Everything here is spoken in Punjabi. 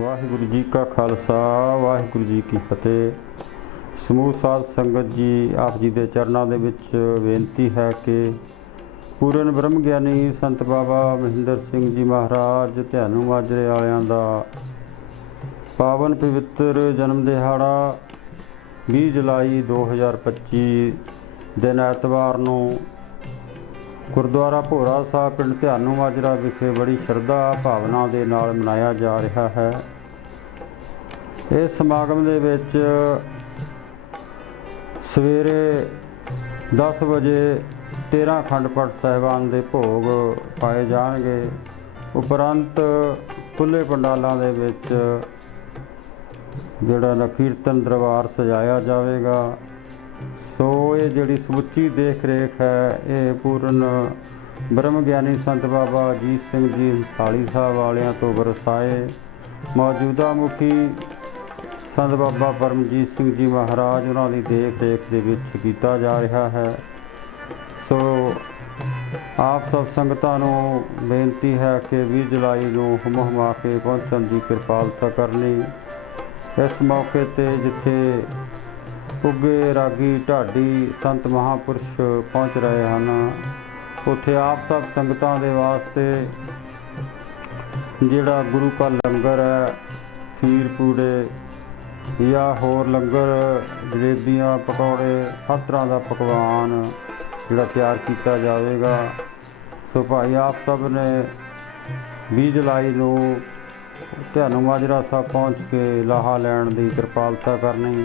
ਵਾਹਿਗੁਰੂ ਜੀ ਕਾ ਖਾਲਸਾ, ਵਾਹਿਗੁਰੂ ਜੀ ਕੀ ਫਤਿਹ। ਸਮੂਹ ਸਾਧ ਸੰਗਤ ਜੀ, ਆਪ ਜੀ ਦੇ ਚਰਨਾਂ ਦੇ ਵਿੱਚ ਬੇਨਤੀ ਹੈ ਕਿ ਪੂਰਨ ਬ੍ਰਹਮ ਗਿਆਨੀ ਸੰਤ ਬਾਬਾ ਮਹਿੰਦਰ ਸਿੰਘ ਜੀ ਮਹਾਰਾਜ, ਧਿਆਨੂ ਮਾਜਰੇ ਵਾਲਿਆਂ ਦਾ ਪਾਵਨ ਪਵਿੱਤਰ ਜਨਮ ਦਿਹਾੜਾ 20 ਜੁਲਾਈ 2025 ਦਿਨ ਐਤਵਾਰ ਨੂੰ ਗੁਰਦੁਆਰਾ ਭੋਰਾ ਸਾਹਿਬ ਪਿੰਡ ਧਿਆਨੂ ਮਾਜਰਾ ਵਿਖੇ ਬੜੀ ਸ਼ਰਧਾ ਭਾਵਨਾ ਦੇ ਨਾਲ ਮਨਾਇਆ ਜਾ ਰਿਹਾ ਹੈ। ਇਸ ਸਮਾਗਮ ਦੇ ਵਿੱਚ ਸਵੇਰੇ 10 ਵਜੇ 13 ਅਖੰਡ ਪਾਠ ਸਾਹਿਬਾਨ ਦੇ ਭੋਗ ਪਾਏ ਜਾਣਗੇ। ਉਪਰੰਤ ਖੁੱਲੇ ਪੰਡਾਲਾਂ ਦੇ ਵਿੱਚ ਜਿਹੜਾ ਨਾ ਕੀਰਤਨ ਦਰਬਾਰ ਸਜਾਇਆ ਜਾਵੇਗਾ। ਸੋ ਇਹ ਜਿਹੜੀ ਸਮੁੱਚੀ ਦੇਖ ਰੇਖ ਹੈ, ਇਹ ਪੂਰਨ ਬ੍ਰਹਮ ਗਿਆਨੀ ਸੰਤ ਬਾਬਾ ਅਜੀਤ ਸਿੰਘ ਜੀ ਹੰਸਾਲੀ ਸਾਹਿਬ ਵਾਲਿਆਂ ਤੋਂ ਵਰਸਾਏ। ਮੌਜੂਦਾ ਮੁਖੀ ਸੰਤ ਬਾਬਾ ਪਰਮਜੀਤ ਸਿੰਘ ਜੀ ਮਹਾਰਾਜ ਉਹਨਾਂ ਦੀ ਦੇਖ ਰੇਖ ਦੇ ਵਿੱਚ ਕੀਤਾ ਜਾ ਰਿਹਾ ਹੈ। ਸੋ ਆਪ ਸਭ ਸੰਗਤਾਂ ਨੂੰ ਬੇਨਤੀ ਹੈ ਕਿ 20 ਜੁਲਾਈ ਨੂੰ ਹੁਮ ਹੁਮਾ ਕੇ ਪਹੁੰਚਣ ਦੀ ਕਿਰਪਾਲਤਾ ਕਰਨੀ। ਇਸ ਮੌਕੇ ਤੇ ਜਿੱਥੇ ਉੱਗੇ ਰਾਗੀ ਢਾਡੀ ਸੰਤ ਮਹਾਪੁਰਸ਼ ਪਹੁੰਚ ਰਹੇ ਹਨ। ਉੱਥੇ ਆਪ ਸਭ ਸੰਗਤਾਂ ਦੇ ਵਾਸਤੇ ਜਿਹੜਾ ਗੁਰੂ ਕਾ ਲੰਗਰ ਹੈ, ਖੀਰ ਪੂੜੇ ਜਾਂ ਹੋਰ ਲੰਗਰ, ਜਲੇਬੀਆਂ, ਪਕੌੜੇ, ਹਰ ਤਰ੍ਹਾਂ ਦਾ ਪਕਵਾਨ ਜਿਹੜਾ ਤਿਆਰ ਕੀਤਾ ਜਾਵੇਗਾ। ਸੋ ਭਾਈ ਆਪ ਸਭ ਨੇ 20 ਜੁਲਾਈ ਨੂੰ ਧਿਆਨੂ ਮਾਜਰਾ ਸਾਹਿਬ ਪਹੁੰਚ ਕੇ ਲਾਹਾ ਲੈਣ ਦੀ ਕਿਰਪਾਲਤਾ ਕਰਨੀ।